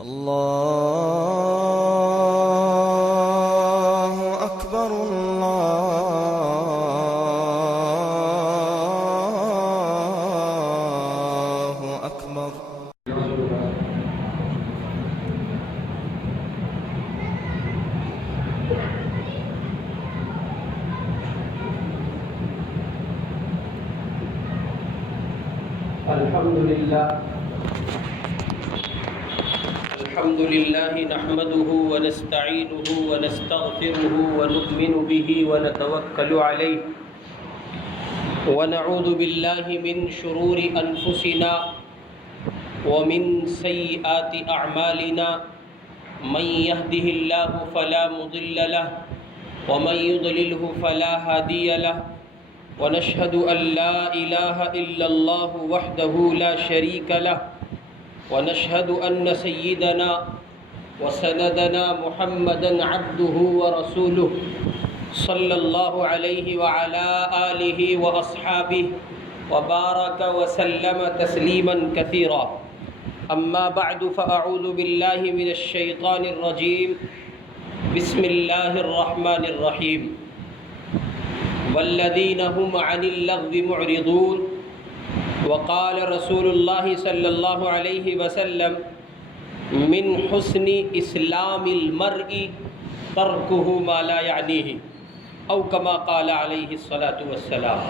الله أكبر الله أكبر. الحمد لله نحمده ونستعينه ونستغفره ونؤمن به ونتوكل عليه ونعوذ بالله من شرور أنفسنا ومن سيئات أعمالنا من يهده الله فلا مضل له ومن يضلله فلا هادي له ونشهد أن لا إله إلا الله وحده لا شريك له ونشهد أن سيدنا وسندنا محمدا عبده ورسوله صلى الله عليه وعلى آله وأصحابه وبارك وسلم تسليما كثيرا. أما بعد فأعوذ بالله من الشيطان الرجيم. بسم الله الرحمن الرحيم. والذين هم عن اللغو معرضون. وقال رسول الله صلى الله عليه وسلم من حسن اسلام المرء تركه ما لا يعنيه او كما قال عليه الصلاة والسلام.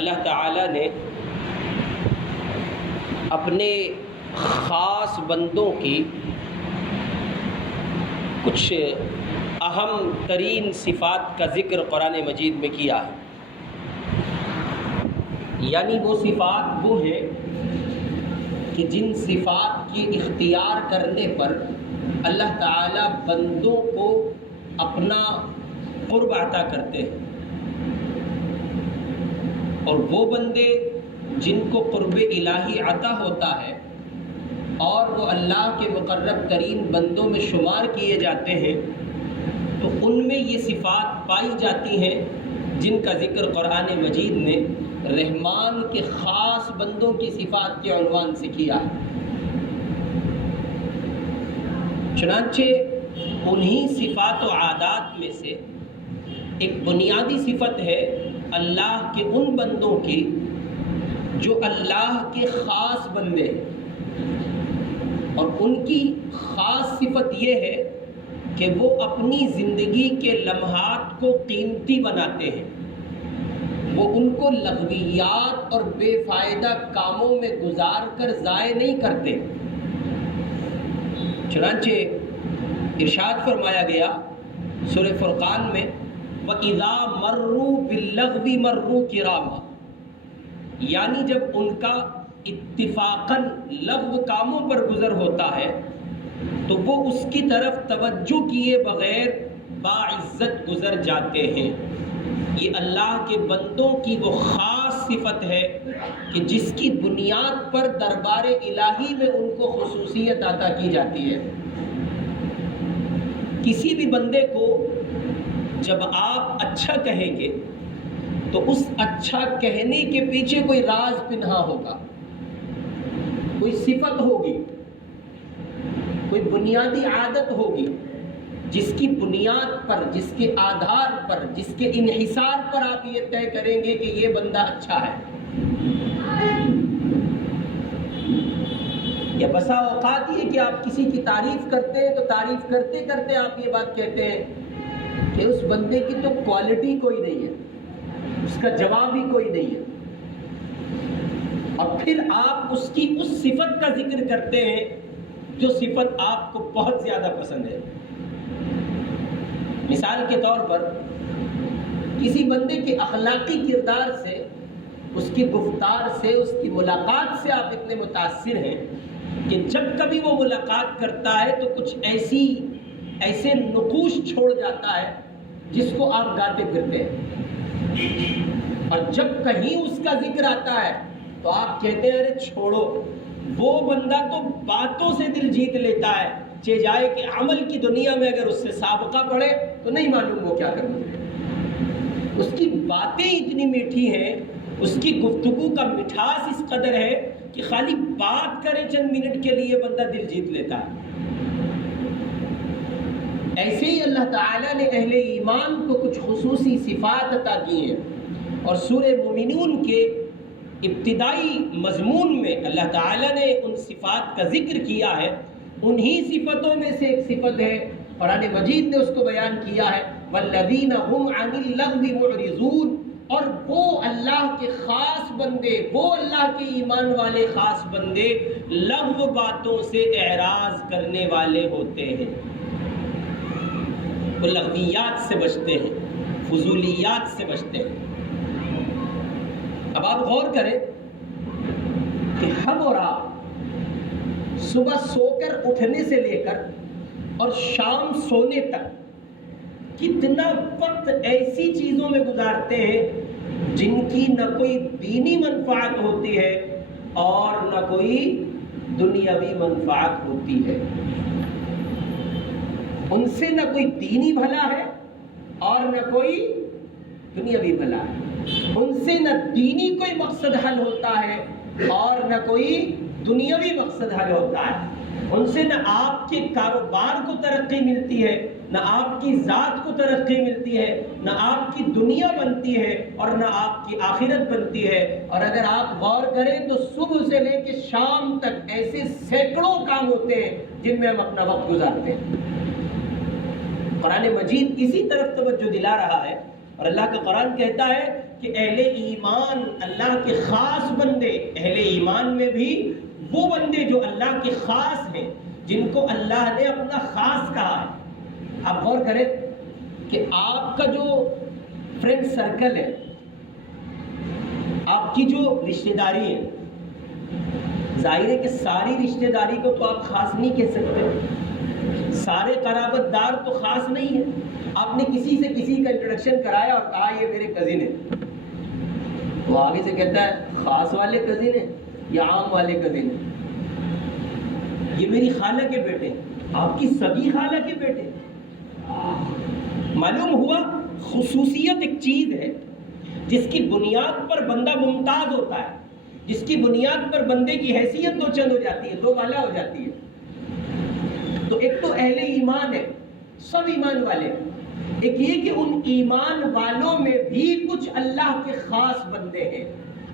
اللہ تعالی نے اپنے خاص بندوں کی کچھ اہم ترین صفات کا ذکر قرآن مجید میں کیا ہے. یعنی وہ صفات وہ ہیں کہ جن صفات کی اختیار کرنے پر اللہ تعالیٰ بندوں کو اپنا قرب عطا کرتے ہیں، اور وہ بندے جن کو قرب الہی عطا ہوتا ہے اور وہ اللہ کے مقرب ترین بندوں میں شمار کیے جاتے ہیں، تو ان میں یہ صفات پائی جاتی ہیں جن کا ذکر قرآن مجید نے رحمان کے خاص بندوں کی صفات کے عنوان سے کیا ہے. چنانچہ انہی صفات و عادات میں سے ایک بنیادی صفت ہے اللہ کے ان بندوں کی جو اللہ کے خاص بندے ہیں، اور ان کی خاص صفت یہ ہے کہ وہ اپنی زندگی کے لمحات کو قیمتی بناتے ہیں. وہ ان کو لغویات اور بے فائدہ کاموں میں گزار کر ضائع نہیں کرتے. چنانچہ ارشاد فرمایا گیا سورہ فرقان میں وَإِذَا مَرُّوا بِاللَّغْوِ مَرُّوا كِرَامًا، یعنی جب ان کا اتفاقاً لغو کاموں پر گزر ہوتا ہے تو وہ اس کی طرف توجہ کیے بغیر باعزت گزر جاتے ہیں. یہ اللہ کے بندوں کی وہ خاص صفت ہے کہ جس کی بنیاد پر دربار الہی میں ان کو خصوصیت عطا کی جاتی ہے. کسی بھی بندے کو جب آپ اچھا کہیں گے تو اس اچھا کہنے کے پیچھے کوئی راز پنہا ہوگا، کوئی صفت ہوگی، کوئی بنیادی عادت ہوگی جس کی بنیاد پر، جس کے آدھار پر، جس کے انحصار پر آپ یہ طے کریں گے کہ یہ بندہ اچھا ہے. یا بسا اوقات یہ کہ آپ کسی کی تعریف کرتے ہیں تو تعریف کرتے کرتے آپ یہ بات کہتے ہیں کہ اس بندے کی تو کوالٹی کوئی نہیں ہے، اس کا جواب ہی کوئی نہیں ہے، اور پھر آپ اس کی اس صفت کا ذکر کرتے ہیں جو صفت آپ کو بہت زیادہ پسند ہے. مثال کے طور پر کسی بندے کے اخلاقی کردار سے، اس کی گفتار سے، اس کی ملاقات سے آپ اتنے متاثر ہیں کہ جب کبھی وہ ملاقات کرتا ہے تو کچھ ایسے نقوش چھوڑ جاتا ہے جس کو آپ گاتے پھرتے ہیں، اور جب کہیں اس کا ذکر آتا ہے تو آپ کہتے ہیں ارے چھوڑو، وہ بندہ تو باتوں سے دل جیت لیتا ہے، چہ جائے کہ عمل کی دنیا میں اگر اس سے سابقہ پڑھے تو نہیں معلوم وہ کیا کرنا ہے. اس کی باتیں اتنی میٹھی ہیں اس کی گفتگو کا مٹھاس اس قدر ہے کہ خالی بات کرے چند منٹ کے لیے بندہ دل جیت لیتا ہے۔ ایسے ہی اللہ تعالیٰ نے اہل ایمان کو کچھ خصوصی صفات عطا کی ہیں، اور سورہ مومنون کے ابتدائی مضمون میں اللہ تعالیٰ نے ان صفات کا ذکر کیا ہے۔ انہی صفتوں میں سے ایک صفت ہے، قرآن مجید نے اس کو بیان کیا ہے، والذین هم عن اللغو معرضون، اور وہ اللہ کے خاص بندے، وہ اللہ کے ایمان والے خاص بندے لغو باتوں سے اعراض کرنے والے ہوتے ہیں، وہ لغویات سے بچتے ہیں، فضولیات سے بچتے ہیں۔ اب آپ غور کریں کہ ہم اور آپ صبح سو کر اٹھنے سے لے کر اور شام سونے تک کتنا وقت ایسی چیزوں میں گزارتے ہیں جن کی نہ کوئی دینی منفعت ہوتی ہے اور نہ کوئی دنیاوی منفعت ہوتی ہے۔ ان سے نہ کوئی دینی بھلا ہے اور نہ کوئی دنیاوی بھلا ہے، ان سے نہ دینی کوئی مقصد حل ہوتا ہے اور نہ کوئی دنیاوی مقصد حل ہوتا ہے، ان سے نہ آپ کے کاروبار کو ترقی ملتی ہے، نہ آپ کی ذات کو ترقی ملتی ہے، نہ آپ کی دنیا بنتی ہے اور نہ آپ کی آخرت بنتی ہے۔ اور اگر آپ غور کریں تو صبح سے لے کے شام تک ایسے سینکڑوں کام ہوتے ہیں جن میں ہم اپنا وقت گزارتے ہیں۔ قرآن مجید اسی طرف توجہ دلا رہا ہے، اور اللہ کا قرآن کہتا ہے کہ اہل ایمان اللہ کے خاص بندے، اہل ایمان میں بھی وہ بندے جو اللہ کے خاص ہیں، جن کو اللہ نے اپنا خاص کہا ہے۔ آپ غور کریں کہ آپ کا جو فرینڈ سرکل ہے، آپ کی جو رشتہ داری ہے، ظاہر ہے کہ ساری رشتہ داری کو تو آپ خاص نہیں کہہ سکتے، سارے قرابت دار تو خاص نہیں ہے۔ آپ نے کسی سے کسی کا انٹروڈکشن کرایا اور کہا یہ میرے کزن ہے، وہ آگے سے کہتا ہے خاص والے کزن ہیں یا عام والے کزن ہیں، یہ میری خالہ کے بیٹے، آپ کی سگی خالہ کے بیٹے۔ معلوم ہوا خصوصیت ایک چیز ہے جس کی بنیاد پر بندہ ممتاز ہوتا ہے، جس کی بنیاد پر بندے کی حیثیت دو چند ہو جاتی ہے، دو والا ہو جاتی ہے۔ تو ایک تو اہل ایمان ہے، سب ایمان والے، ایک یہ کہ ان ایمان والوں میں بھی کچھ اللہ کے خاص بندے ہیں۔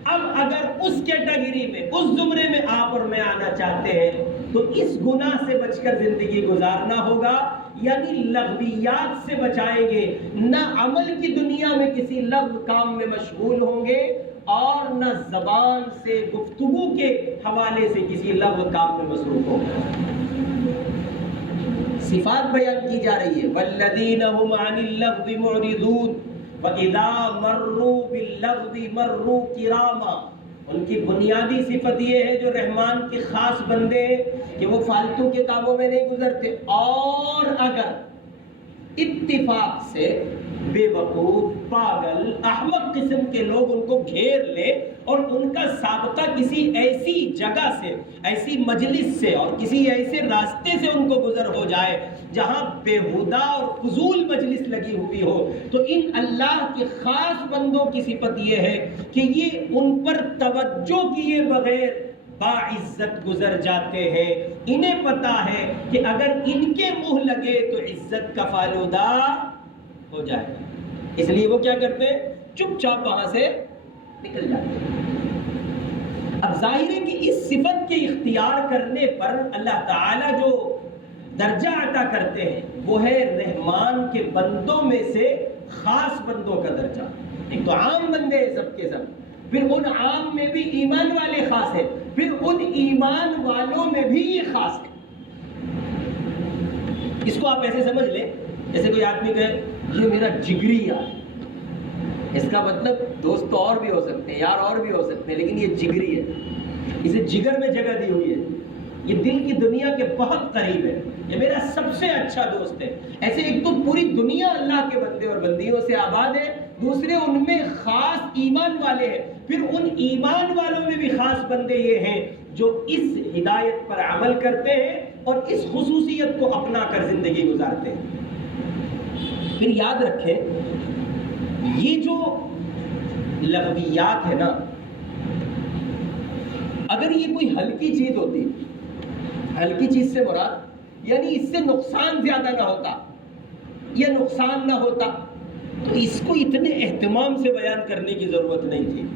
اب اگر اس کیٹیگری میں، اس زمرے میں آپ اور میں آنا چاہتے ہیں تو اس گناہ سے بچ کر زندگی گزارنا ہوگا، یعنی لغویات سے بچائیں گے، نہ عمل کی دنیا میں کسی لغو کام میں مشغول ہوں گے اور نہ زبان سے گفتگو کے حوالے سے کسی لغو کام میں مصروف ہوں گے۔ صفات بیان کی جا رہی ہے، والذین هم عن اللغو معرضون وَإِذَا مَرُّوا بِاللَّغْوِ مَرُّوا كِرَامًا۔ ان کی بنیادی صفت یہ ہے جو رحمان کے خاص بندے کہ وہ فالتو کے کاموں میں نہیں گزرتے، اور اگر اتفاق سے بے وقوف، پاگل، احمق قسم کے لوگ ان کو گھیر لے اور ان کا سابقہ کسی ایسی جگہ سے، ایسی مجلس سے اور کسی ایسے راستے سے ان کو گزر ہو جائے جہاں بےہودہ اور فضول مجلس لگی ہوئی ہو، تو ان اللہ کے خاص بندوں کی صفت یہ ہے کہ یہ ان پر توجہ کیے بغیر باعزت گزر جاتے ہیں۔ انہیں پتا ہے کہ اگر ان کے منہ لگے تو عزت کا فالودہ ہو جائے گا، اس لیے وہ کیا کرتے ہیں؟ چپ چاپ وہاں سے نکل جاتے ہیں۔ اب ظاہر ہے کہ اس صفت کے اختیار کرنے پر اللہ تعالیٰ جو درجہ عطا کرتے ہیں وہ ہے رحمان کے بندوں میں سے خاص بندوں کا درجہ۔ ایک تو عام بندے ہیں سب کے سب، پھر ان عام میں بھی ایمان والے خاص ہیں، پھر ان ایمان والوں میں بھی یہ خاص ہے۔ اس کو آپ ایسے سمجھ لیں جیسے کوئی آدمی کہے یہ میرا جگری یار، اس کا مطلب دوست تو اور بھی ہو سکتے ہیں، یار اور بھی ہو سکتے ہیں، لیکن یہ جگری ہے، اسے جگر میں جگہ دی ہوئی ہے، یہ دل کی دنیا کے بہت قریب ہے، یہ میرا سب سے اچھا دوست ہے۔ ایسے ایک تو پوری دنیا اللہ کے بندے اور بندیوں سے آباد ہے، دوسرے ان میں خاص ایمان والے ہیں، پھر ان ایمان والوں میں بھی خاص بندے یہ ہیں جو اس ہدایت پر عمل کرتے ہیں اور اس خصوصیت کو اپنا کر زندگی گزارتے ہیں۔ پھر یاد رکھیں یہ جو لغویات ہے نا، اگر یہ کوئی ہلکی چیز ہوتی، ہلکی چیز سے مراد یعنی اس سے نقصان زیادہ نہ ہوتا یا نقصان نہ ہوتا، تو اس کو اتنے اہتمام سے بیان کرنے کی ضرورت نہیں تھی.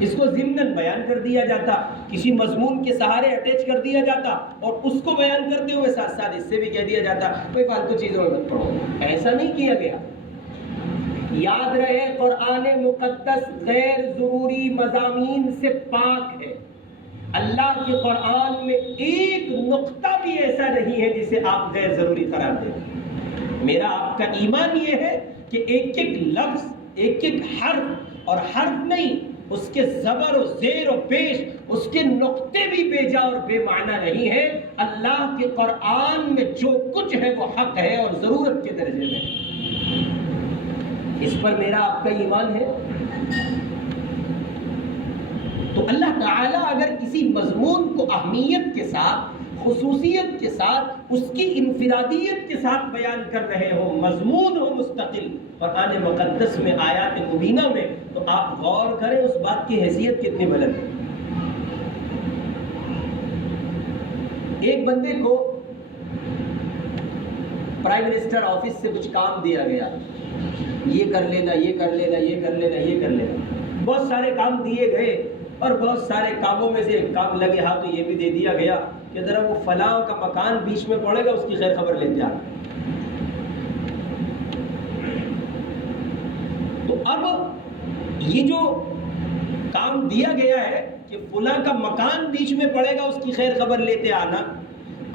اس کو ضمناً بیان کر دیا جاتا، کسی مضمون کے سہارے اٹیچ کر دیا جاتا اور اس کو بیان کرتے ہوئے ساتھ ساتھ اس سے بھی کہہ دیا جاتا کوئی فالتو چیزوں میں مت پڑھو. ایسا نہیں کیا گیا. یاد رہے قرآن مقدس غیر ضروری مضامین سے پاک ہے. اللہ کے قرآن میں ایک نقطہ بھی ایسا نہیں ہے جسے آپ غیر ضروری قرار دیں. میرا آپ کا ایمان یہ ہے کہ ایک ایک لفظ، ایک ایک حرف، اور حرف نہیں اس کے زبر و زیر و پیش، اس کے نقطے بھی بے جا اور بے معنی نہیں ہے. اللہ کے قرآن میں جو کچھ ہے وہ حق ہے اور ضرورت کے درجے میں. اس پر میرا آپ کا ایمان ہے. تو اللہ تعالیٰ اگر کسی مضمون کو اہمیت کے ساتھ، خصوصیت کے ساتھ، اس کی انفرادیت کے ساتھ بیان کر رہے ہو، مضمون ہو مستقل قرآن مقدس میں، آیات مبینہ میں، تو آپ غور کریں اس بات کی حیثیت کتنی بلند ہے. ایک بندے کو پرائم منسٹر آفس سے کچھ کام دیا گیا، یہ کر لینا، یہ کر لینا، یہ کر لینا، یہ کر لینا. بہت سارے کام دیے گئے اور بہت سارے کاموں میں سے کام لگے ہاں تو یہ بھی دے دیا گیا کہ ذرا وہ فلاں کا مکان بیچ میں پڑے گا، اس کی خیر خبر لیتے آ. تو اب یہ جو کام دیا گیا ہے کہ فلاں کا مکان بیچ میں پڑے گا، اس کی خیر خبر لیتے آنا،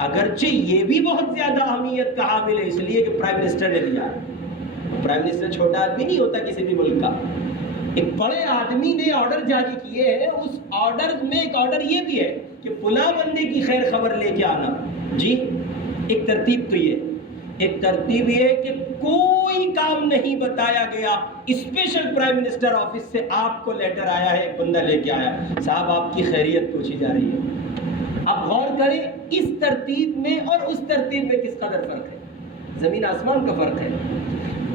اگرچہ یہ بھی بہت زیادہ اہمیت کا حامل ہے، اس لیے کہ پرائم منسٹر نے دیا ہے. پرائم منسٹر چھوٹا آدمی نہیں ہوتا کسی بھی ملک کا. ایک بڑے آدمی نے آرڈر جاری کیے ہیں، اس آرڈر میں ایک آرڈر یہ بھی ہے کہ فلاں بندے کی خیر خبر لے کے آنا. جی ایک ترتیب تو یہ، ایک ترتیب یہ ہے کہ کوئی کام نہیں بتایا گیا، اسپیشل پرائم منسٹر آفس سے آپ کو لیٹر آیا ہے، ایک بندہ لے کے آیا، صاحب آپ کی خیریت پوچھی جا رہی ہے. اب غور کریں اس ترتیب میں اور اس ترتیب میں کس قدر فرق ہے. زمین آسمان کا فرق ہے.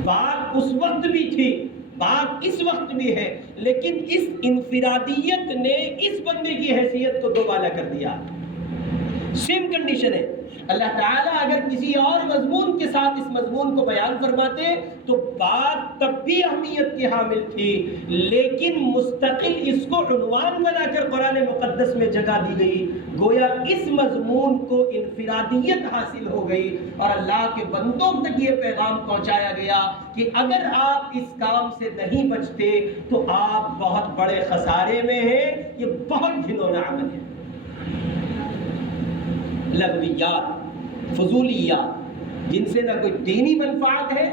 بات اس وقت بھی تھی، بات اس وقت بھی ہے، لیکن اس انفرادیت نے اس بندے کی حیثیت کو دوبالا کر دیا. سیم کنڈیشن ہے. اللہ تعالیٰ اگر کسی اور مضمون کے ساتھ اس مضمون کو بیان فرماتے تو بات تب بھی اہمیت کی حامل تھی، لیکن مستقل اس کو عنوان بنا کر قرآن مقدس میں جگہ دی گئی. گویا اس مضمون کو انفرادیت حاصل ہو گئی اور اللہ کے بندوں تک یہ پیغام پہنچایا گیا کہ اگر آپ اس کام سے نہیں بچتے تو آپ بہت بڑے خسارے میں ہیں. یہ بہت گھنونا عمل ہے. لغویات، فضولیات، جن سے نہ کوئی دینی منفعت ہے،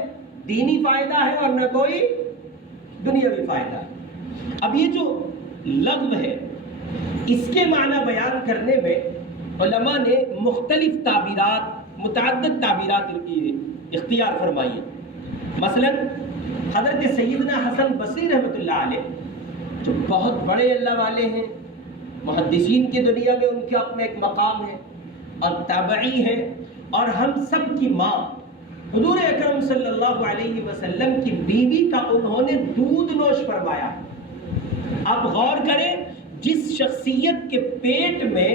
دینی فائدہ ہے، اور نہ کوئی دنیاوی فائدہ ہے. اب یہ جو لغو ہے اس کے معنی بیان کرنے میں علماء نے مختلف تعبیرات، متعدد تعبیرات اختیار فرمائی ہیں. مثلا حضرت سیدنا حسن بصری رحمۃ اللہ علیہ جو بہت بڑے اللہ والے ہیں، محدثین کی دنیا میں ان کا اپنا ایک مقام ہے اور تابعی ہے، اور ہم سب کی ماں حضور اکرم صلی اللہ علیہ وسلم کی بیوی کا انہوں نے دودھ نوش فرمایا. اب غور کریں، جس شخصیت کے پیٹ میں،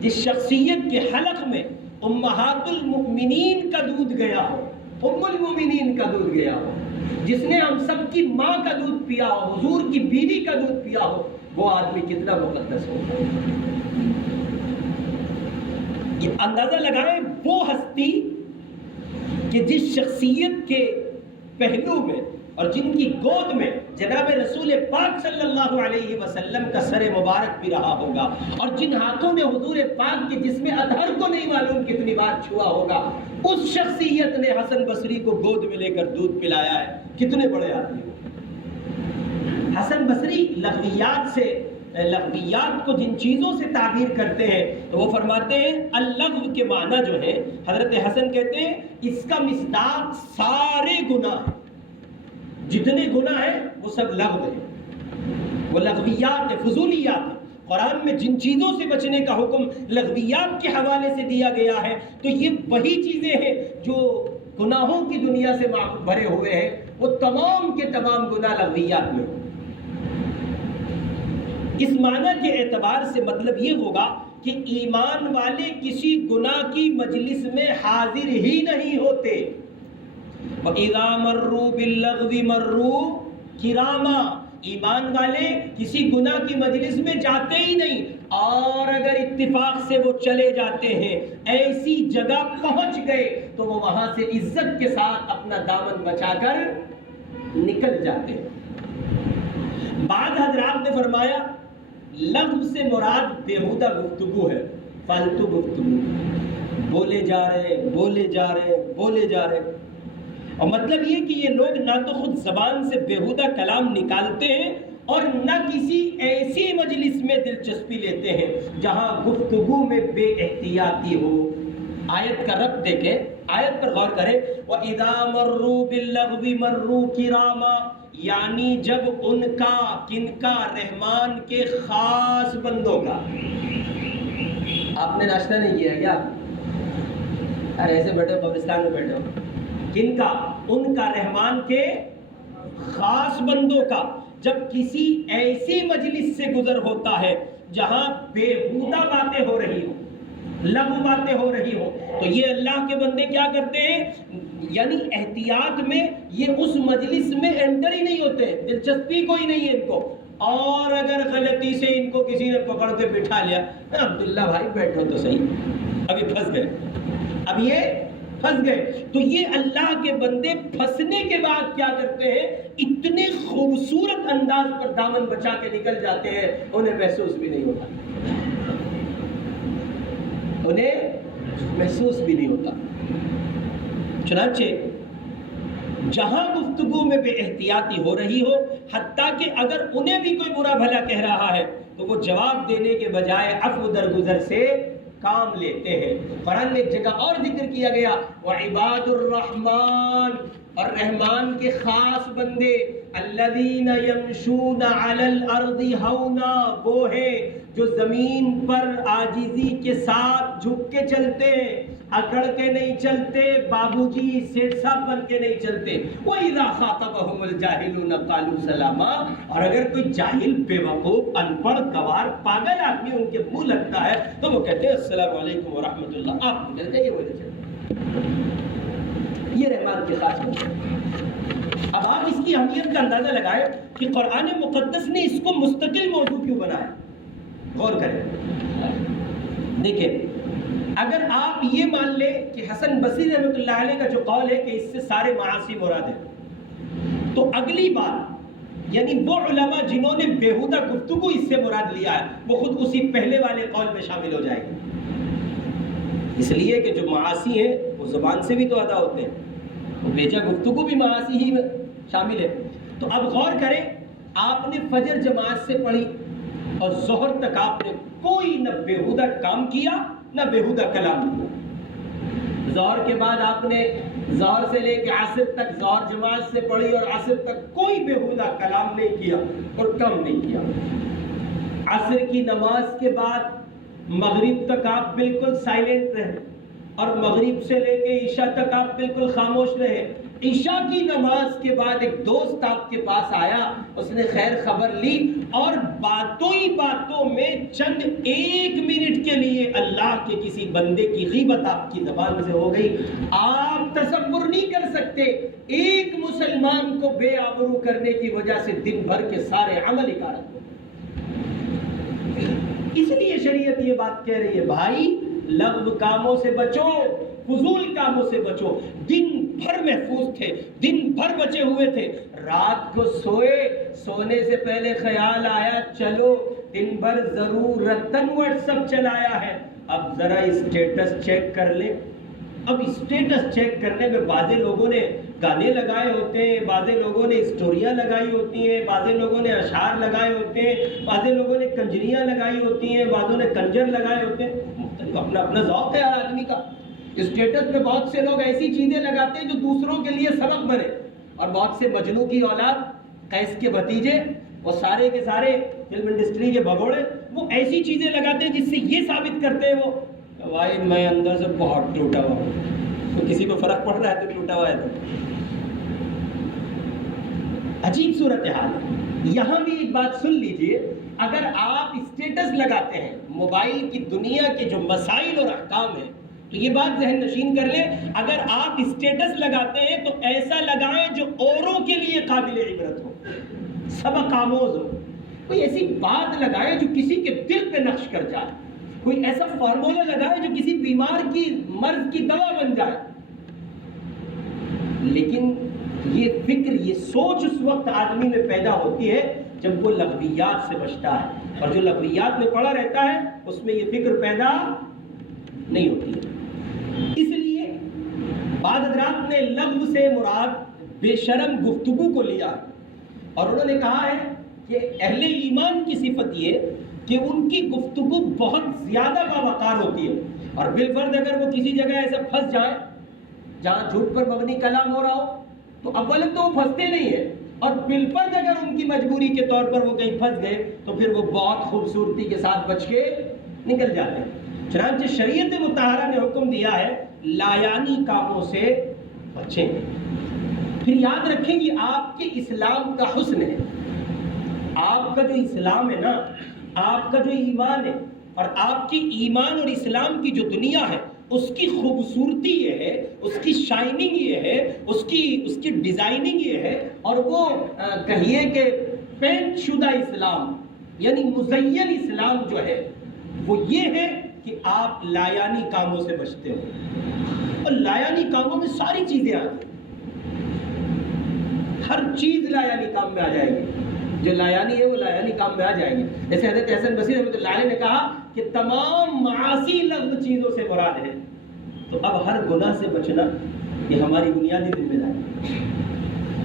جس شخصیت کے حلق میں امہات المؤمنین کا دودھ گیا ہو، ام المؤمنین کا دودھ گیا ہو، جس نے ہم سب کی ماں کا دودھ پیا ہو، حضور کی بیوی کا دودھ پیا ہو، وہ آدمی کتنا مقدس ہوگا. یہ اندازہ لگائیں وہ ہستی کہ جس شخصیت کے پہلو میں اور جن کی گود میں جناب رسول پاک صلی اللہ علیہ وسلم کا سر مبارک بھی رہا ہوگا، اور جن ہاتھوں نے حضور پاک کے جسم اطہر کو نہیں معلوم کتنی بار چھوا ہوگا، اس شخصیت نے حسن بصری کو گود میں لے کر دودھ پلایا ہے. کتنے بڑے آدمی ہو. حسن بصری لغویات کو جن چیزوں سے تعبیر کرتے ہیں تو وہ فرماتے ہیں اللغو کے معنی جو ہے، حضرت حسن کہتے ہیں اس کا مصداق سارے گناہ، جتنے گناہ ہیں وہ سب لغو ہیں، وہ لغویات ہیں، فضولیات ہیں. قرآن میں جن چیزوں سے بچنے کا حکم لغویات کے حوالے سے دیا گیا ہے تو یہ وہی چیزیں ہیں جو گناہوں کی دنیا سے بھرے ہوئے ہیں. وہ تمام کے تمام گناہ لغویات میں ہو. اس معنی کے اعتبار سے مطلب یہ ہوگا کہ ایمان والے کسی گناہ کی مجلس میں حاضر ہی نہیں ہوتے. وَإِذَا مَرُّوا بِاللَّغْوِ مَرُّوا كِرَامًا، ایمان والے کسی گناہ کی مجلس میں جاتے ہی نہیں، اور اگر اتفاق سے وہ چلے جاتے ہیں، ایسی جگہ پہنچ گئے تو وہ وہاں سے عزت کے ساتھ اپنا دامن بچا کر نکل جاتے ہیں. بعض حضرات نے فرمایا لغو سے مراد بیہودہ گفتگو ہے، فالتو گفتگو، بولے جا رہے بولے جا رہے بولے جا رہے. اور مطلب یہ کہ یہ لوگ نہ تو خود زبان سے بیہودہ کلام نکالتے ہیں اور نہ کسی ایسی مجلس میں دلچسپی لیتے ہیں جہاں گفتگو میں بے احتیاطی ہو. آیت کا ربط دیکھیں، آیت پر غور کریں. وَإِذَا مَرُّوا بِاللَّغْوِ مَرُّوا كِرَامًا، یعنی جب ان کا، کن کا، رحمان کے خاص بندوں کا. آپ نے ناشتہ نہیں کیا کیا؟ ارے ایسے بیٹھو، قبرستان میں بیٹھو. کن کا؟ ان کا، رحمان کے خاص بندوں کا. جب کسی ایسی مجلس سے گزر ہوتا ہے جہاں بیہودہ باتیں ہو رہی ہوں، لغو باتیں ہو رہی ہوں، تو یہ اللہ کے بندے کیا کرتے ہیں؟ یعنی احتیاط میں یہ اس مجلس میں انٹر ہی نہیں ہوتے، دلچسپی کوئی نہیں ہے ان کو. اور اگر غلطی سے ان کو کسی نے پکڑ کے بٹھا لیا، عبداللہ بھائی بیٹھو تو صحیح، ابھی پھنس گئے، اب یہ پھنس گئے. تو یہ اللہ کے بندے پھنسنے کے بعد کیا کرتے ہیں؟ اتنے خوبصورت انداز پر دامن بچا کے نکل جاتے ہیں، انہیں محسوس بھی نہیں ہوتا، انہیں محسوس بھی نہیں ہوتا. چنانچہ جہاں گفتگو میں بے احتیاطی ہو رہی ہو، حتیٰ کہ اگر انہیں بھی کوئی برا بھلا کہہ رہا ہے تو وہ جواب دینے کے بجائے عفو درگزر سے کام لیتے ہیں. قرآن میں ایک جگہ اور ذکر کیا گیا، وعباد الرحمن، اور رحمان کے خاص بندے، الذین یمشون علی الارض ہونا، وہ ہیں جو زمین پر عاجزی کے ساتھ جھک کے چلتے ہیں، اکڑ کے نہیں چلتے، بابو جی سیٹ صاحب بن کے نہیں چلتے. وَإِذَا خَاطَبَهُمُ الْجَاهِلُونَ قَالُوا سَلَامًا، اور اگر کوئی جاہل، بے وقوف، ان پڑھ، گوار، پاگل آدمی ان کے منہ لگتا ہے تو وہ کہتے ہیں السلام علیکم ورحمۃ اللہ، آپ نکل جائیے، وہ چلتے. یہ رحمان کے خاص بندے. اب آپ اس کی اہمیت کا اندازہ لگائیں کہ قرآن مقدس نے اس کو مستقل موضوع کیوں بنایا. غور کریں، دیکھیں، اگر آپ یہ مان لیں کہ حسن بصری رحمۃ اللہ علیہ کا جو قول ہے کہ اس سے سارے معاصی مراد ہیں، تو اگلی بات یعنی وہ علماء جنہوں نے بیہودہ گفتگو اس سے مراد لیا ہے وہ خود اسی پہلے والے قول میں شامل ہو جائے گی. اس لیے کہ جو معاصی ہیں وہ زبان سے بھی تو ادا ہوتے ہیں، وہ بیجا گفتگو بھی معاصی ہی میں شامل ہے. تو اب غور کریں، آپ نے فجر جماعت سے پڑھی اور ظہر تک آپ نے کوئی نہ بیہودہ کام کیا نہ بیہودہ کلام کیا. ظہر کے بعد آپ نے ظہر سے لے کے عصر تک ظہر جماعت سے پڑھی اور عصر تک کوئی بیہودہ کلام نہیں کیا اور کم نہیں کیا. عصر کی نماز کے بعد مغرب تک آپ بالکل سائلنٹ رہے اور مغرب سے لے کے عشاء تک آپ بالکل خاموش رہے. عشاء کی نماز کے بعد ایک دوست آپ کے پاس آیا، اس نے خیر خبر لی اور باتوں ہی باتوں میں چند ایک منٹ کے لیے اللہ کے کسی بندے کی غیبت آپ کی زبان سے ہو گئی. آپ تصور نہیں کر سکتے ایک مسلمان کو بے آبرو کرنے کی وجہ سے دن بھر کے سارے عمل اکارت ہو. اس لیے شریعت یہ بات کہہ رہی ہے، بھائی لغو کاموں سے بچو، فضول کاموں سے بچو. دن بھر محفوظ تھے، دن بھر بچے ہوئے تھے، رات کو سوئے، سونے سے پہلے خیال آیا چلو دن بھر ضرورتاً واٹس ایپ چلایا ہے، اب ذرا اسٹیٹس چیک کر لیں. اب اسٹیٹس چیک کرنے میں بعض لوگوں نے گانے لگائے ہوتے ہیں، بعض لوگوں نے اسٹوریاں لگائی ہوتی ہیں، بعض لوگوں نے اشعار لگائے ہوتے ہیں، بعض لوگوں نے کنجریاں لگائی ہوتی ہیں، بعضوں نے کنجر لگائے ہوتے ہیں. مختلف اپنا اپنا ذوق ہے ہر آدمی کا. اسٹیٹس پہ بہت سے لوگ ایسی چیزیں لگاتے ہیں جو دوسروں کے لیے سبق بنے، اور بہت سے مجنوں کی اولاد، قیس کے بھتیجے، وہ سارے کے سارے فلم انڈسٹری کے بھگوڑے، وہ ایسی چیزیں لگاتے ہیں جس سے یہ ثابت کرتے ہیں وہ بھائی میں اندر سے بہت ٹوٹا ہوا ہوں. تو کسی کو فرق پڑ رہا ہے تو ٹوٹا ہوا ہے. تو عجیب صورتحال ہے. یہاں بھی ایک بات سن لیجئے، اگر آپ اسٹیٹس لگاتے ہیں موبائل کی دنیا کے جو مسائل اور احکام ہیں تو یہ بات ذہن نشین کر لیں، اگر آپ اسٹیٹس لگاتے ہیں تو ایسا لگائیں جو اوروں کے لیے قابل عبرت ہو، سبق آموز ہو۔ کوئی ایسی بات لگائیں جو کسی کے دل پہ نقش کر جائے، کوئی ایسا فارمولہ لگائیں جو کسی بیمار کی مرض کی دوا بن جائے۔ لیکن یہ فکر، یہ سوچ اس وقت آدمی میں پیدا ہوتی ہے جب وہ لغویات سے بچتا ہے، اور جو لغویات میں پڑا رہتا ہے اس میں یہ فکر پیدا نہیں ہوتی ہے۔ اس لیے بعض حضرات نے لغو سے مراد بے شرم گفتگو کو لیا اور انہوں نے کہا ہے کہ اہل ایمان کی صفت یہ کہ ان کی گفتگو بہت زیادہ باوقار ہوتی ہے، اور بالفرض اگر وہ کسی جگہ ایسے پھنس جائیں جہاں جھوٹ پر مبنی کلام ہو رہا ہو تو اول تو وہ پھنستے نہیں ہیں، اور بالفرض اگر ان کی مجبوری کے طور پر وہ کہیں پھنس گئے تو پھر وہ بہت خوبصورتی کے ساتھ بچ کے نکل جاتے ہیں۔ چنانچہ شریعت مطہرہ نے حکم دیا ہے لایانی کاموں سے بچیں۔ پھر یاد رکھیں کہ آپ کے اسلام کا حسن ہے، آپ کا جو اسلام ہے نا، آپ کا جو ایمان ہے، اور آپ کی ایمان اور اسلام کی جو دنیا ہے اس کی خوبصورتی یہ ہے، اس کی شائننگ یہ ہے، اس کی ڈیزائننگ یہ ہے، اور وہ کہیے کہ پینٹ شدہ اسلام یعنی مزین اسلام جو ہے وہ یہ ہے کہ آپ لایانی کاموں سے بچتے ہو۔ اور لایانی کاموں میں ساری چیزیں آ جائیں، ہر چیز لایانی کام میں آ جائے گی، جو لایانی ہے وہ لایانی کام میں آ جائیں گے۔ جیسے حضرت حسن بصری رحمۃ اللہ علیہ نے کہا کہ تمام معاصی لغو چیزوں سے مراد ہے، تو اب ہر گناہ سے بچنا یہ ہماری بنیادی ذمہ داری ہے۔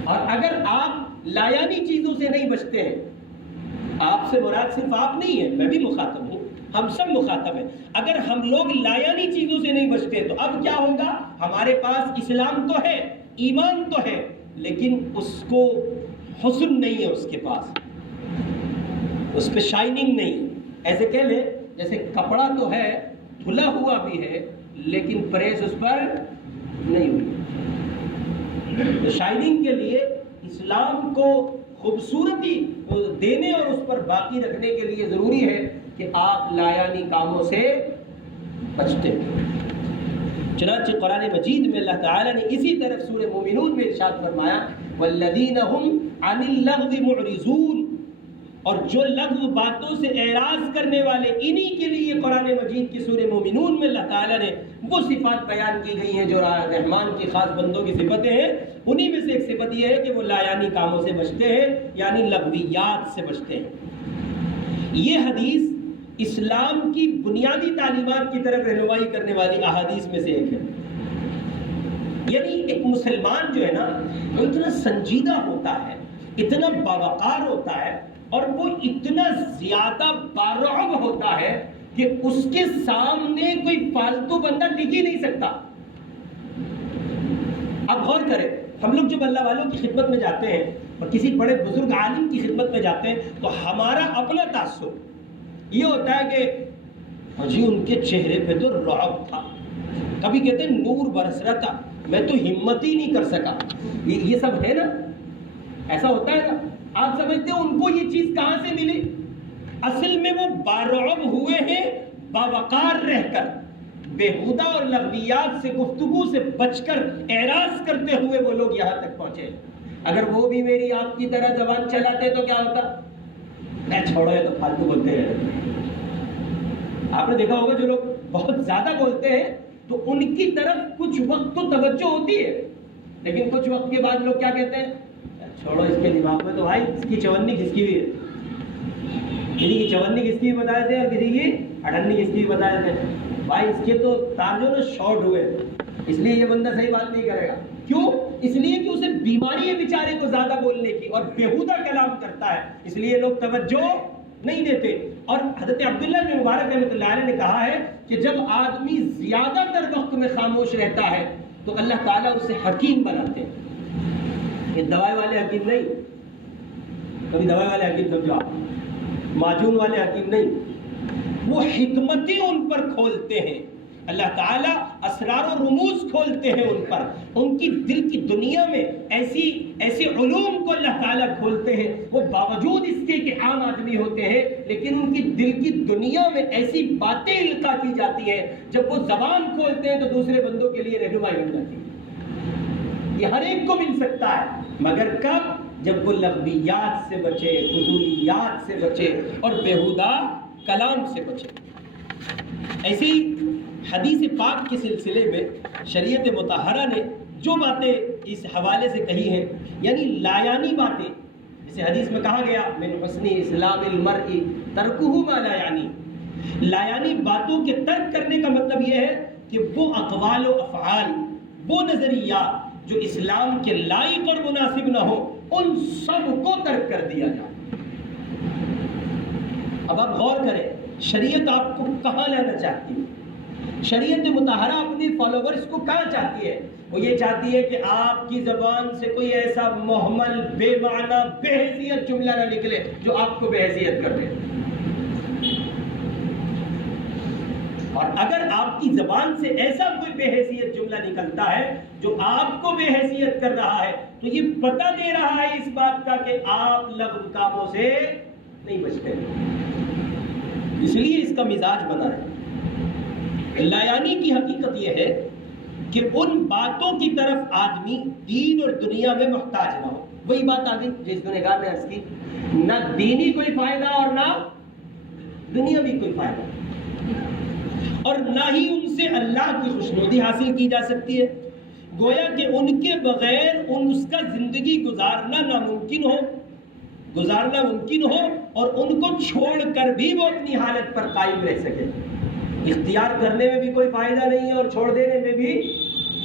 اور اگر آپ لایانی چیزوں سے نہیں بچتے ہیں، آپ سے مراد صرف آپ نہیں ہے، میں بھی مخاطب ہوں، ہم سب مخاطب ہیں، اگر ہم لوگ لایانی چیزوں سے نہیں بچتے تو اب کیا ہوگا؟ ہمارے پاس اسلام تو ہے، ایمان تو ہے، لیکن اس کو حسن نہیں ہے، اس کے پاس اس پہ شائننگ نہیں۔ ایسے کہہ لیں جیسے کپڑا تو ہے، دھلا ہوا بھی ہے، لیکن پریس اس پر نہیں ہوئی۔ تو شائننگ کے لیے اسلام کو خوبصورتی دینے اور اس پر باقی رکھنے کے لیے ضروری ہے کہ آپ لایانی کاموں سے بچتے ہیں۔ چنانچہ قرآن مجید میں اللہ تعالیٰ نے اسی طرف سورہ مومنون میں ارشاد فرمایا والذین هم عن اللغو معرضون، اور جو لغو باتوں سے اعراض کرنے والے، انہی کے لیے قرآن مجید کی سورہ مومنون میں اللہ تعالیٰ نے وہ صفات بیان کی گئی ہیں جو رحمان کی خاص بندوں کی صفتیں ہیں۔ انہی میں سے ایک صفت یہ ہے کہ وہ لایانی کاموں سے بچتے ہیں، یعنی لغویات سے بچتے ہیں۔ یہ حدیث اسلام کی بنیادی تعلیمات کی طرف رہنمائی کرنے والی احادیث میں سے ایک ہے۔ یعنی ایک مسلمان جو ہے نا وہ اتنا سنجیدہ ہوتا ہے، اتنا باوقار ہوتا ہے، اور وہ اتنا زیادہ بارعب ہوتا ہے کہ اس کے سامنے کوئی فالتو بندہ ٹک ہی نہیں سکتا۔ اب غور کریں، ہم لوگ جب اللہ والوں کی خدمت میں جاتے ہیں اور کسی بڑے بزرگ عالم کی خدمت میں جاتے ہیں تو ہمارا اپنا تاثر یہ ہوتا ہے کہ جی ان کے چہرے پہ تو رعب تھا، کبھی کہتے ہیں نور برس رہا تھا، میں تو ہمت ہی نہیں کر سکا۔ یہ سب ہے نا، ایسا ہوتا ہے نا۔ آپ سمجھتے ہیں ان کو یہ چیز کہاں سے ملی؟ اصل میں وہ بارعب ہوئے ہیں، باوقار رہ کر، بےہودہ اور لغویات سے گفتگو سے بچ کر اعراض کرتے ہوئے وہ لوگ یہاں تک پہنچے۔ اگر وہ بھی میری آپ کی طرح زبان چلاتے تو کیا ہوتا؟ میں چھوڑو یہ تو فالتو بولتے ہیں۔ آپ نے دیکھا ہوگا جو لوگ بہت زیادہ بولتے ہیں تو ان کی طرف کچھ وقت تو توجہ ہوتی ہے، لیکن کچھ وقت کے بعد لوگ کیا کہتے ہیں؟ چھوڑو اس کے دماغ میں تو بھائی اس کی چونی کس کی بھی ہے، کسی کی چونی کس کی بھی بتا دیتے ہیں اور کسی کی اٹھنی کس کی بھی بتا دیتے ہیں۔ بھائی اس کے تو تار جو نا شارٹ ہوئے، اس لیے یہ بندہ صحیح بات نہیں کرے گا۔ کیوں؟ اس لیے کہ اسے بیماری ہے بیچارے کو زیادہ بولنے کی، اور بےہودہ کلام کرتا ہے، اس لیے لوگ توجہ نہیں دیتے۔ اور حضرت عبداللہ بن مبارک رحمۃ اللہ علیہ نے کہا ہے کہ جب آدمی زیادہ تر وقت میں خاموش رہتا ہے تو اللہ تعالیٰ اسے حکیم بناتے ہیں۔ یہ دوائی والے حکیم نہیں، کبھی دوائی والے حکیم سمجھو آپ، معجون والے حکیم نہیں، وہ حکمتیں ان پر کھولتے ہیں، اللہ تعالیٰ اسرار و رموز کھولتے ہیں ان پر، ان کی دل کی دنیا میں ایسے علوم کو اللہ تعالیٰ کھولتے ہیں، وہ باوجود اس کے کہ عام آدمی ہوتے ہیں لیکن ان کی دل کی دنیا میں ایسی باتیں القا کی جاتی ہیں، جب وہ زبان کھولتے ہیں تو دوسرے بندوں کے لیے رہنمائی بن جاتی ہے۔ یہ ہر ایک کو مل سکتا ہے، مگر کب؟ جب وہ لغویات سے بچے، فضولیات سے بچے اور بیہودہ کلام سے بچے۔ ایسے ہی حدیث پاک کے سلسلے میں شریعت مطہرہ نے جو باتیں اس حوالے سے کہی ہیں، یعنی لایانی باتیں، جسے حدیث میں کہا گیا من حسن اسلام المرء ترکہ ما لا یعنی، لایانی باتوں کے ترک کرنے کا مطلب یہ ہے کہ وہ اقوال و افعال، وہ نظریات جو اسلام کے لائق اور مناسب نہ ہو، ان سب کو ترک کر دیا جائے۔ اب آپ غور کریں، شریعت آپ کو کہاں لانا چاہتی ہے؟ شریعت مطہرہ اپنی فالوورز کو کہاں چاہتی ہے؟ وہ یہ چاہتی ہے کہ آپ کی زبان سے کوئی ایسا محمل، بے معنی، بے حیثیت جملہ نہ نکلے جو آپ کو بے حیثیت کر دے۔ اور اگر آپ کی زبان سے ایسا کوئی بے حیثیت جملہ نکلتا ہے جو آپ کو بے حیثیت کر رہا ہے، تو یہ پتہ دے رہا ہے اس بات کا کہ آپ لغو کاموں سے نہیں بچتے، اس لیے اس کا مزاج بنا ہے۔ لایانی کی حقیقت یہ ہے کہ ان باتوں کی طرف آدمی دین اور دنیا میں محتاج نہ ہو۔ وہی بات آگئی جس نے کہا میں اس کی، نہ دینی کوئی فائدہ اور نہ دنیاوی کوئی فائدہ، اور نہ ہی ان سے اللہ کی خوشنودی حاصل کی جا سکتی ہے۔ گویا کہ ان کے بغیر اس کا زندگی گزارنا ناممکن ہو، گزارنا ممکن ہو، اور ان کو چھوڑ کر بھی وہ اپنی حالت پر قائم رہ سکے۔ اختیار کرنے میں بھی کوئی فائدہ نہیں ہے اور چھوڑ دینے میں بھی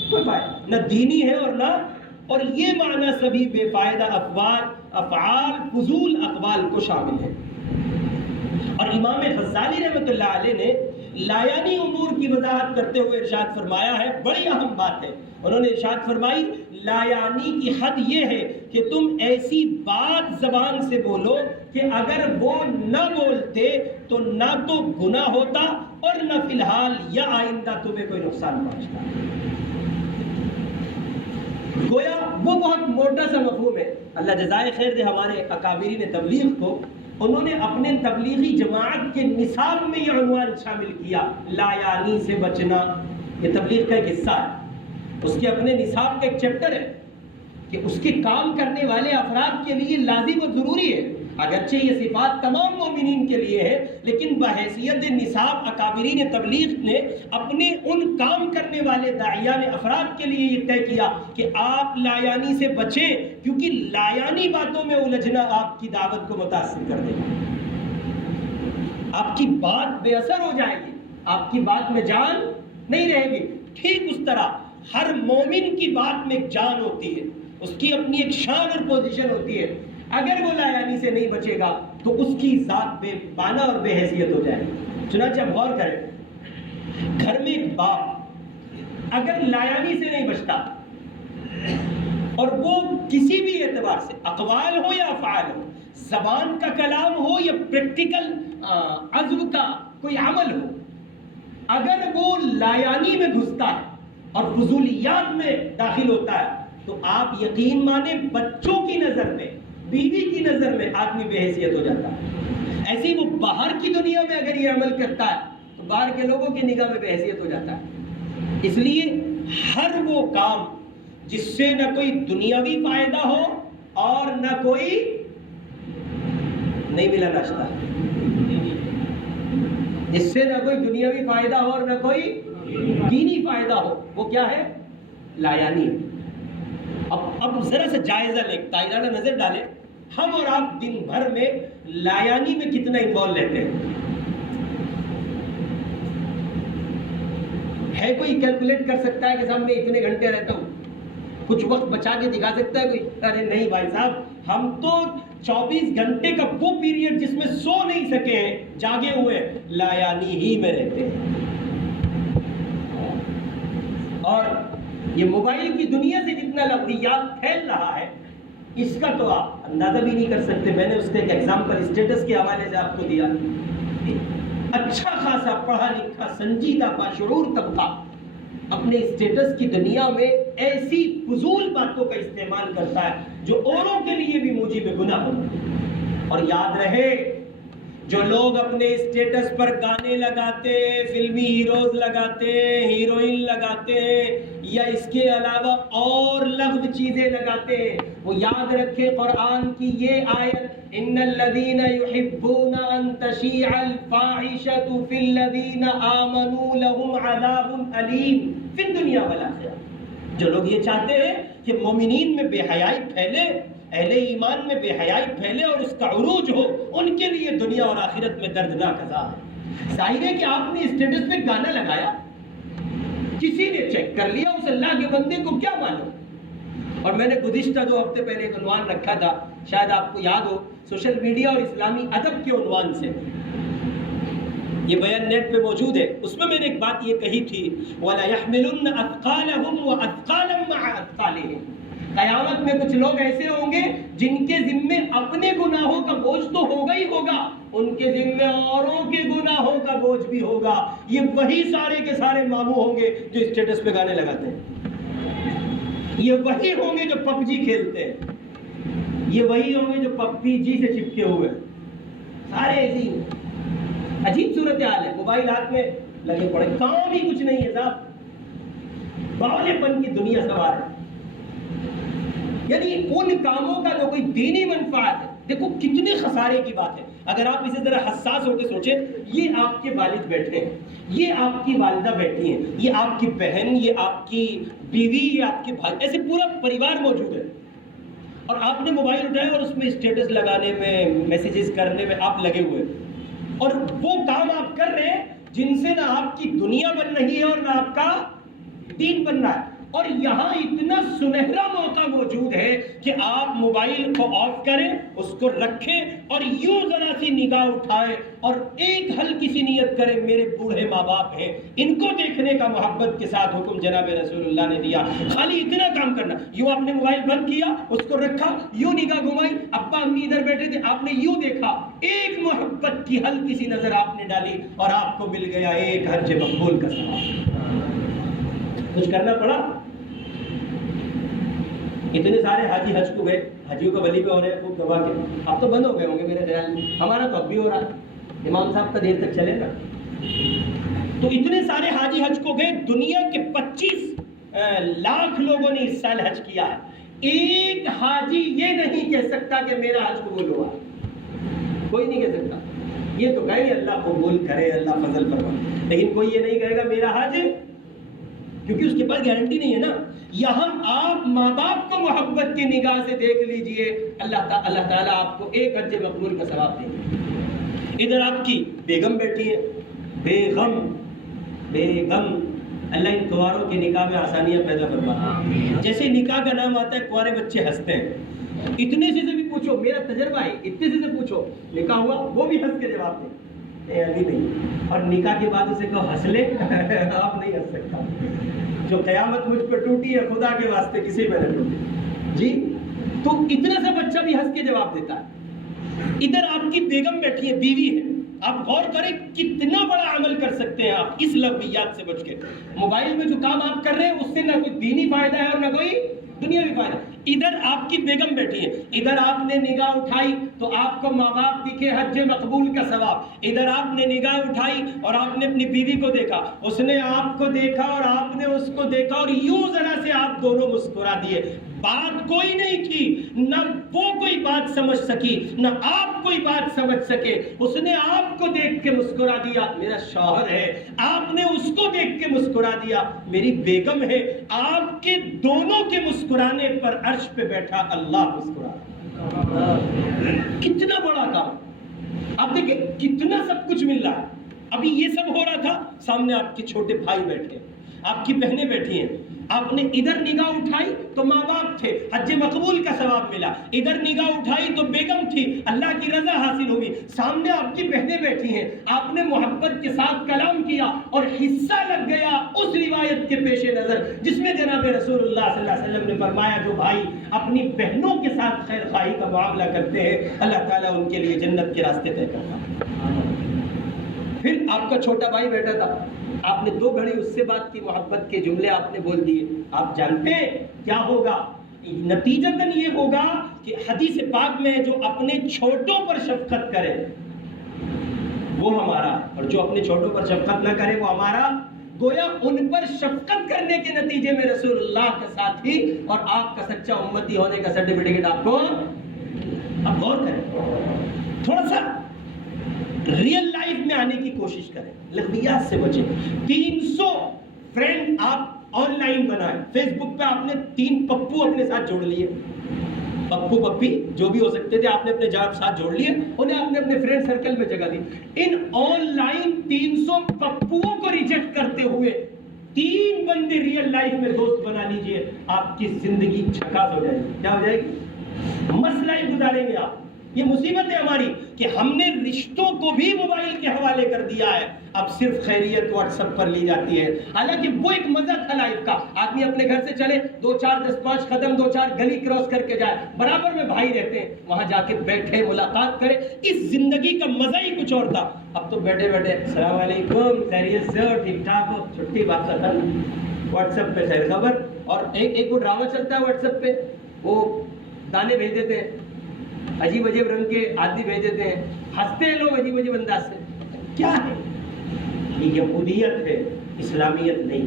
کوئی فائدہ، نہ دینی ہے اور نہ، اور یہ معنی سبھی بے فائدہ افعال، فضول اقوال کو شامل ہے۔ اور امام غزالی رحمۃ اللہ علیہ نے لایانی امور کی وضاحت کرتے ہوئے ارشاد فرمایا ہے، بڑی اہم بات ہے، انہوں نے ارشاد فرمائی لایانی کی حد یہ ہے کہ تم ایسی بات زبان سے بولو کہ اگر وہ نہ بولتے تو نہ تو گناہ ہوتا اور نہ فی الحال یا آئندہ تمہیں کوئی نقصان پہنچتا۔ گویا وہ بہت موٹا سا مفہوم ہے۔ اللہ جزائے خیر دے ہمارے اکابرین تبلیغ کو، انہوں نے اپنے تبلیغی جماعت کے نصاب میں یہ عنوان شامل کیا، لایانی سے بچنا۔ یہ تبلیغ کا ایک حصہ ہے، اس کے اپنے نصاب کا ایک چیپٹر ہے کہ اس کے کام کرنے والے افراد کے لیے لازم اور ضروری ہے۔ اگرچہ یہ صفات تمام مومنین کے لیے ہے، لیکن بحیثیت نصاب اکابرین تبلیغ نے اپنے ان کام کرنے والے داعیان افراد کے لیے یہ طے کیا کہ آپ لایانی سے بچیں، کیونکہ لایانی باتوں میں الجھنا آپ کی دعوت کو متاثر کر دے گا، آپ کی بات بے اثر ہو جائے گی، آپ کی بات میں جان نہیں رہے گی۔ ٹھیک اس طرح ہر مومن کی بات میں ایک جان ہوتی ہے، اس کی اپنی ایک شان اور پوزیشن ہوتی ہے۔ اگر وہ لایانی سے نہیں بچے گا تو اس کی ذات بے معنی اور بے حیثیت ہو جائے گی۔ چنانچہ اب غور کریں، گھر میں ایک باپ اگر لایانی سے نہیں بچتا، اور وہ کسی بھی اعتبار سے اقوال ہو یا افعال ہو، زبان کا کلام ہو یا پریکٹیکل عزم کا کوئی عمل ہو، اگر وہ لایانی میں گھستا ہے اور فضولیات میں داخل ہوتا ہے تو آپ یقین مانیں بچوں کی نظر میں، بیوی کی نظر میں آدمی بے حیثیت ہو جاتا ہے۔ ایسے ہی وہ باہر کی دنیا میں اگر یہ عمل کرتا ہے تو باہر کے لوگوں کی نگاہ میں بے حیثیت ہو جاتا ہے۔ اس لیے ہر وہ کام جس سے نہ کوئی دنیاوی فائدہ ہو اور نہ کوئی نہیں ملا ناشتہ، جس سے نہ کوئی دنیاوی فائدہ ہو اور نہ کوئی دینی فائدہ ہو، وہ کیا ہے؟ لایانی ہے۔ اب ذرا سا جائزہ لیں، تائرانہ نظر ڈالیں، ہم اور آپ دن بھر میں لایانی میں کتنا انوالو لیتے ہیں؟ ہے کوئی کیلکولیٹ کر سکتا ہے کہ صاحب میں اتنے گھنٹے رہتا ہوں؟ کچھ وقت بچا کے دکھا سکتا ہے کوئی؟ ارے نہیں بھائی صاحب، ہم تو 24 گھنٹے کا وہ پیریڈ جس میں سو نہیں سکے ہیں، جاگے ہوئے لایانی ہی میں رہتے ہیں۔ اور یہ موبائل کی دنیا سے جتنا لفظیات پھیل رہا ہے، اس کا تو آپ اندازہ بھی نہیں کر سکتے۔ میں نے اس کے ایک ایگزامپل اسٹیٹس کے حوالے سے آپ کو دیا، اچھا خاصا پڑھا لکھا سنجیدہ باشعور طبقہ اپنے اسٹیٹس کی دنیا میں ایسی فضول باتوں کا استعمال کرتا ہے جو اوروں کے لیے بھی موجب گناہ ہوتا ہے. اور یاد رہے جو لوگ اپنے اسٹیٹس پر گانے لگاتے ہیں، فلمی ہیروز لگاتے ہیں، ہیروئن لگاتے ہیں، یا اس کے علاوہ اور لغو چیزیں لگاتے ہیں، وہ یاد رکھے قرآن کی یہ آیت ان الذین یحبون ان تشیع الفاحشۃ فی الذین آمنوا لهم عذاب علیم فی الدنیا والآخرہ. جو لوگ یہ چاہتے ہیں کہ مومنین میں بے حیائی پھیلے، اہل ایمان میں بے حیائی پھیلے اور اس کا عروج ہو، ان کے لیے دنیا اور آخرت میں دردناک عذاب ہے. ظاہر ہے کہ آپ نے اسٹیٹس پہ گانا لگایا، کسی نے چیک کر لیا، اس اللہ کے بندے کو کیا معلوم. اور میں نے گزشتہ 2 ہفتے پہلے ایک عنوان رکھا تھا، شاید آپ کو یاد ہو، سوشل میڈیا اور اسلامی ادب کے عنوان سے. یہ بیان نیٹ پہ موجود ہے. اس میں نے ایک بات یہ کہی تھی وَلَا يَحْمِلُنَّ أَثْقَالَهُمْ وَأَثْقَالًا مَعَ أَثْقَالِهِمْ. قیامت میں کچھ لوگ ایسے ہوں گے جن کے ذمے اپنے گناہوں کا بوجھ تو ہوگا ہی ہوگا، ان کے ذمے اوروں کے گناہوں کا بوجھ بھی ہوگا. یہ وہی سارے کے سارے ماموں ہوں گے جو اسٹیٹس پہ گانے لگاتے ہیں، یہ وہی ہوں گے جو پب جی کھیلتے ہیں، یہ وہی ہوں گے جو پب جی سے چپکے ہوئے. سارے ایسے ہی. عجیب صورتحال ہے. موبائل ہاتھ میں لگے پڑے، کام ہی کچھ نہیں ہے صاحب، باولے پن کی دنیا سوار ہے. یعنی ان کاموں کا جو کوئی دینی منفعت ہے. دیکھو کتنے خسارے کی بات ہے. اگر آپ اسے ذرا حساس ہو کے سوچیں، یہ آپ کے والد بیٹھے ہیں، یہ آپ کی والدہ بیٹھی ہیں، یہ آپ کی بہن، یہ آپ کی بیوی، یہ آپ کے بھائی، ایسے پورا پریوار موجود ہے. اور آپ نے موبائل اٹھایا اور اس میں اسٹیٹس لگانے میں، میسیجز کرنے میں آپ لگے ہوئے، اور وہ کام آپ کر رہے ہیں جن سے نہ آپ کی دنیا بن رہی ہے اور نہ آپ کا دین بن رہا ہے. اور یہاں اتنا سنہرا موقع موجود ہے کہ آپ موبائل کو آف کریں، اس کو رکھیں اور یوں ذرا سی نگاہ اٹھائیں اور ایک ہلکی سی نیت کریں، میرے بوڑھے ماں باپ ہیں، ان کو دیکھنے کا محبت کے ساتھ حکم جناب رسول اللہ نے دیا. خالی اتنا کام کرنا. یوں آپ نے موبائل بند کیا، اس کو رکھا، یوں نگاہ گھمائی، ابا امی ادھر بیٹھے تھے، آپ نے یوں دیکھا، ایک محبت کی ہلکی سی نظر آپ نے ڈالی اور آپ کو مل گیا ایک حج مقبول کا ثواب. کچھ کرنا پڑا. اتنے سارے حاجی حج کو گئے، حجیوں کا ولی پہ ہو رہے ہیں خوب دبا کے. اب تو بند ہو گئے ہوں گے میرے خیال میں، ہمارا تو اب بھی ہو رہا ہے. امام صاحب کا دیر تک چلے گا. تو اتنے سارے حاجی حج کو گئے، دنیا کے 25 لاکھ لوگوں نے اس سال حج کیا ہے. ایک حاجی یہ نہیں کہہ سکتا کہ میرا حج قبول ہوا، کوئی نہیں کہہ سکتا. یہ تو کہیں اللہ قبول کرے، اللہ فضل فرمائے، لیکن کوئی یہ نہیں کہے گا میرا حج، کیونکہ اس کے پاس گارنٹی نہیں ہے نا. یہاں آپ ماں باپ کو محبت کی نگاہ سے دیکھ لیجئے، اللہ تعالیٰ آپ کو ایک حج مقبول کا ثواب دیں گے. ادھر آپ کی بیگم بیٹھی ہے، بیگم اللہ ان کنواروں کے نکاح میں آسانیاں پیدا فرمائے. جیسے نکاح کا نام آتا ہے کنوارے بچے ہنستے ہیں. اتنے سے بھی پوچھو، میرا تجربہ ہے، اتنے سے پوچھو نکاح ہوا، وہ بھی ہنس کے جواب دیں ابھی نہیں. اور نکاح کے بعد اسے کہو ہنس لے، آپ نہیں ہنس سکتا. جو قیامت مجھ پہ ٹوٹی ہے خدا کے واسطے کسی میں نہ ٹوٹی جی. تو اتنا سا بچہ بھی ہنس کے جواب دیتا ہے. ادھر آپ کی بیگم بیٹھی ہے، بیوی ہے. آپ غور کریں کتنا بڑا عمل کر سکتے ہیں آپ اس لغویات سے بچ کے. موبائل میں جو کام آپ کر رہے ہیں اس سے نہ کوئی دینی فائدہ ہے اور نہ کوئی دنیاوی فائدہ. ادھر آپ کی بیگم بیٹھی ہے، ادھر آپ نے نگاہ اٹھائی تو آپ کو ماں باپ دکھے، حج مقبول کا ثواب. ادھر آپ نے نگاہ اٹھائی اور آپ نے اپنی بیوی کو دیکھا، اس نے آپ کو دیکھا اور آپ نے اس کو دیکھا، اور یوں ذرا سے آپ دونوں مسکرا دیے. بات کوئی نہیں تھی، نہ وہ کوئی بات سمجھ سکی نہ آپ کوئی بات سمجھ سکے. اس نے آپ کو دیکھ کے مسکرا دیا، میرا شوہر ہے. آپ نے اس کو دیکھ کے مسکرا دیا، میری بیگم ہے. آپ کے دونوں کے مسکرانے پر عرش پہ بیٹھا اللہ مسکرا. کتنا بڑا کام. آپ دیکھیں کتنا سب کچھ مل رہا ہے. ابھی یہ سب ہو رہا تھا، سامنے آپ کے چھوٹے بھائی بیٹھے، آپ کی بہنیں بیٹھی ہیں. آپ نے ادھر نگاہ اٹھائی تو ماں باپ تھے، حج مقبول کا ثواب ملا. ادھر نگاہ اٹھائی تو بیگم تھی، اللہ کی رضا حاصل ہوئی. سامنے آپ کی بہنیں بیٹھی ہیں، آپ نے محبت کے ساتھ کلام کیا اور حصہ لگ گیا اس روایت کے پیش نظر جس میں جناب رسول اللہ صلی اللہ علیہ وسلم نے فرمایا جو بھائی اپنی بہنوں کے ساتھ خیر خواہی کا معاملہ کرتے ہیں اللہ تعالیٰ ان کے لیے جنت کے راستے طے کرتا ہے. پھر آپ کا چھوٹا بھائی بیٹھا تھا، آپ نے 2 گھڑی اس سے بات کی، محبت کے جملے آپ نے بول دیے، آپ جانتے ہیں کیا ہوگا؟ نتیجتاً یہ ہوگا کہ حدیث پاک میں جو اپنے چھوٹوں پر شفقت کرے وہ ہمارا ہے، اور جو اپنے چھوٹوں پر شفقت نہ کرے وہ ہمارا۔ گویا ان پر شفقت کرنے کے نتیجے میں رسول اللہ کا ساتھی اور آپ کا سچا امتی ہونے کا سرٹیفکیٹ آپ کو۔ اب غور کریں، تھوڑا سا ریئل لائف میں آنے کی کوشش کریں، لغویات سے بچیں۔ 300 فرینڈ آپ آن لائن بنائیں، فیس بک پہ آپ نے 3 پپو اپنے ساتھ جوڑ لیے، پپو پپی جو بھی ہو سکتے تھے آپ نے اپنے ساتھ جوڑ لیے، انہیں آپ نے اپنے فرینڈ سرکل میں جگہ دی۔ ان آن لائن 300 پپوؤں کو ریجیکٹ کرتے ہوئے 3 بندے ریئل لائف میں دوست بنا لیجئے، آپ کی زندگی جھکاس ہو جائے گی۔ کیا ہو جائے گی؟ مست لائف گزاریں گے آپ۔ یہ مصیبت ہے ہماری کہ ہم نے رشتوں کو بھی موبائل کے حوالے کر دیا ہے، اب صرف خیریت واٹس ایپ پر لی جاتی ہے، حالانکہ وہ ایک مزہ تھا لائف کا۔ آدمی اپنے گھر سے چلے 2 4 10 5 قدم 2 4 گلی کراس کر کے جائے، برابر میں بھائی رہتے ہیں، وہاں جا کے بیٹھے ملاقات کرے، اس زندگی کا مزہ ہی کچھ اور تھا۔ اب تو بیٹھے بیٹھے السلام علیکم، خیریت سے ہو، ٹھیک ٹھاک ہو، چھٹی، بات ختم، واٹس ایپ پہ خیر خبر۔ اور ایک وہ ڈرامہ چلتا ہے واٹس ایپ پہ، وہ گانے بھیج دیتے ہیں، عجیب عجیب رنگ کے آدمی بھیج دیتے ہیں، ہنستے ہیں لوگ عجیب عجیب انداز سے۔ کیا ہے یہ؟ یہودیت ہے، اسلامیت نہیں۔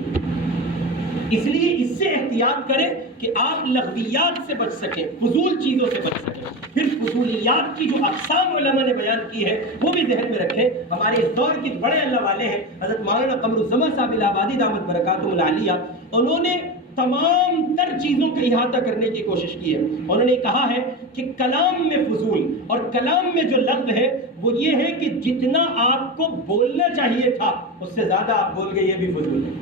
اس لیے اس سے احتیاط کریں کہ آپ لغویات سے بچ سکیں، فضول چیزوں سے بچ سکیں۔ پھر فضولیات کی جو اقسام علماء نے بیان کی ہے وہ بھی ذہن میں رکھیں۔ ہمارے اس دور کے بڑے اللہ والے ہیں حضرت مولانا قمر الزمان صاحب الہ آبادی دامت برکاتہ العالیہ، انہوں نے تمام تر چیزوں کا احاطہ کرنے کی کوشش کی ہے۔ انہوں نے کہا ہے کہ کلام میں فضول اور کلام میں جو لغو ہے وہ یہ ہے کہ جتنا آپ کو بولنا چاہیے تھا اس سے زیادہ آپ بول گئے، یہ بھی فضول ہے۔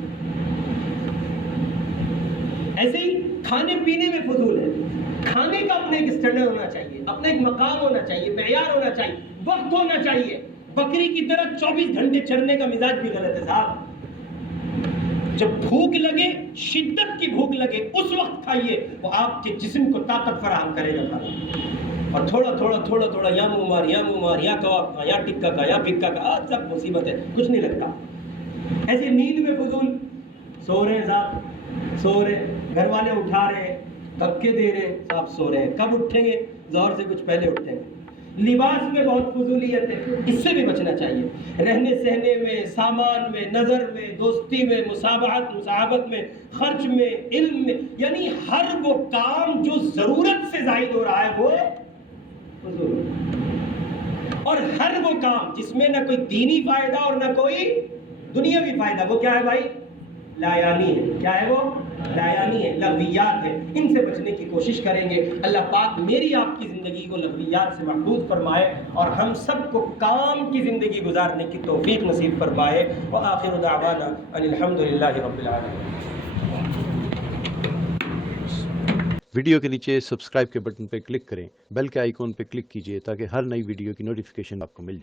ایسے ہی کھانے پینے میں فضول ہے، کھانے کا اپنا ایک اسٹینڈرڈ ہونا چاہیے، اپنا ایک مقام ہونا چاہیے، معیار ہونا چاہیے، وقت ہونا چاہیے۔ بکری کی طرح 24 گھنٹے چرنے کا مزاج بھی غلط ہے صاحب۔ جب بھوک لگے، شدت کی بھوک لگے، اس وقت کھائیے، وہ آپ کے جسم کو طاقت فراہم کرے گا کھانا۔ اور تھوڑا تھوڑا یا منہ مار یا کباب کا، یا ٹکا کا، یا پکا کا، سب مصیبت ہے، کچھ نہیں لگتا۔ ایسے نیند میں فضول، سو رہے ہیں صاحب، سو رہے ہیں، گھر والے اٹھا رہے ہیں، دھکے دے رہے ہیں، صاحب سو رہے ہیں، کب اٹھیں گے؟ ظہر سے کچھ پہلے اٹھیں گے۔ لباس میں بہت فضولیت ہے، اس سے بھی بچنا چاہیے۔ رہنے سہنے میں، سامان میں، نظر میں، دوستی میں، مصاحبت میں، خرچ میں، علم میں، یعنی ہر وہ کام جو ضرورت سے زائد ہو رہا ہے وہ فضول ہے، اور ہر وہ کام جس میں نہ کوئی دینی فائدہ اور نہ کوئی دنیاوی فائدہ، وہ کیا ہے بھائی؟ لایانی ہے۔ کیا ہے وہ؟ لایانی ہے، لغویات ہے۔ ان سے بچنے کی کوشش کریں گے۔ اللہ پاک میری آپ کی زندگی کو لغویات سے محفوظ فرمائے اور ہم سب کو کام کی زندگی گزارنے کی توفیق نصیب فرمائے۔ وآخر دعوانا ان الحمدللہ رب العالمین۔ ویڈیو کے نیچے سبسکرائب کے بٹن پہ کلک کریں، بیل کے آئیکن پہ کلک کیجئے تاکہ ہر نئی ویڈیو کی نوٹیفیکیشن آپ کو مل جائے۔